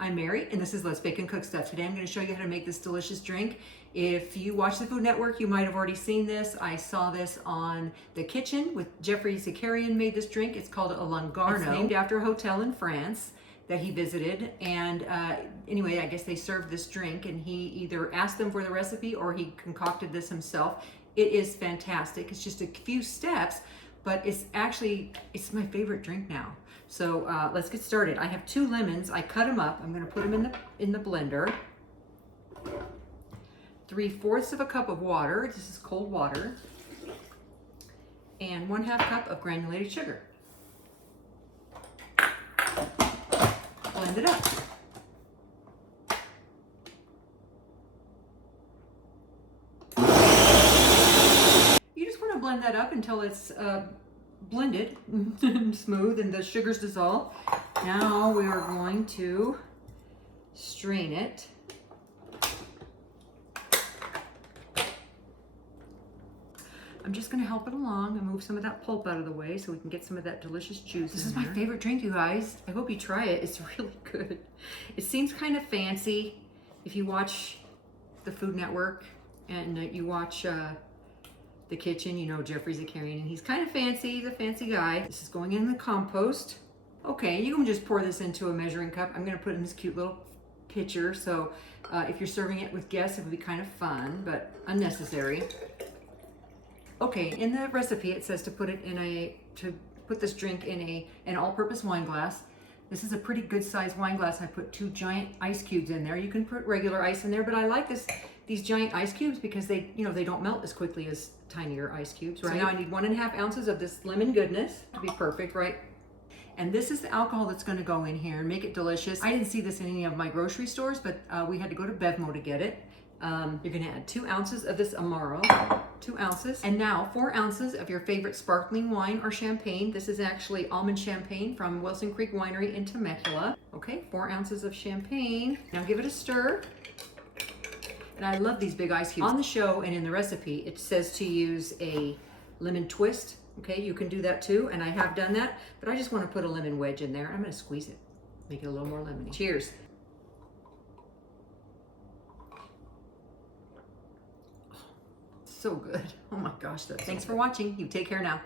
I'm Mary, and this is Let's Bake and Cook Stuff. Today I'm going to show you how to make this delicious drink. If you watch the Food Network, you might have already seen this. I saw this on The Kitchen with Jeffrey Zakarian made this drink. It's called a Lungarno. It's named after a hotel in France that he visited. And anyway, I guess they served this drink, and he either asked them for the recipe or he concocted this himself. It is fantastic. It's just a few steps, but it's my favorite drink now. So let's get started. I have 2 lemons. I cut them up. I'm going to put them in the blender. 3/4 of a cup of water. This is cold water. And 1/2 cup of granulated sugar. Blend it up. You just want to blend that up until it's blended smooth and the sugars dissolve. Now we are going to strain it. I'm just going to help it along and move some of that pulp out of the way so we can get some of that delicious juice. This is my favorite drink, you guys. I hope you try it. It's really good. It seems kind of fancy if you watch the Food Network and you watch The Kitchen, you know Jeffrey Zakarian, and he's kind of fancy. He's a fancy guy. This is going in the compost. Okay, you can just pour this into a measuring cup. I'm going to put it in this cute little pitcher, so if you're serving it with guests, it would be kind of fun, but unnecessary. Okay, in the recipe it says to put this drink in an all-purpose wine glass. This is a pretty good sized wine glass. I put 2 giant ice cubes in there. You can put regular ice in there, but I like these giant ice cubes because they don't melt as quickly as tinier ice cubes, right? So now I need 1.5 ounces of this lemon goodness to be perfect, right? And this is the alcohol that's going to go in here and make it delicious. I didn't see this in any of my grocery stores, but we had to go to Bevmo to get it. You're going to add 2 ounces of this Amaro, 2 ounces. And now 4 ounces of your favorite sparkling wine or champagne. This is actually almond champagne from Wilson Creek Winery in Temecula. Okay, 4 ounces of champagne. Now give it a stir. And I love these big ice cubes. On the show and in the recipe, it says to use a lemon twist. Okay, you can do that too, and I have done that, but I just want to put a lemon wedge in there. I'm going to squeeze it, make it a little more lemony. Cheers. So good. Oh my gosh, thanks for watching. You take care now.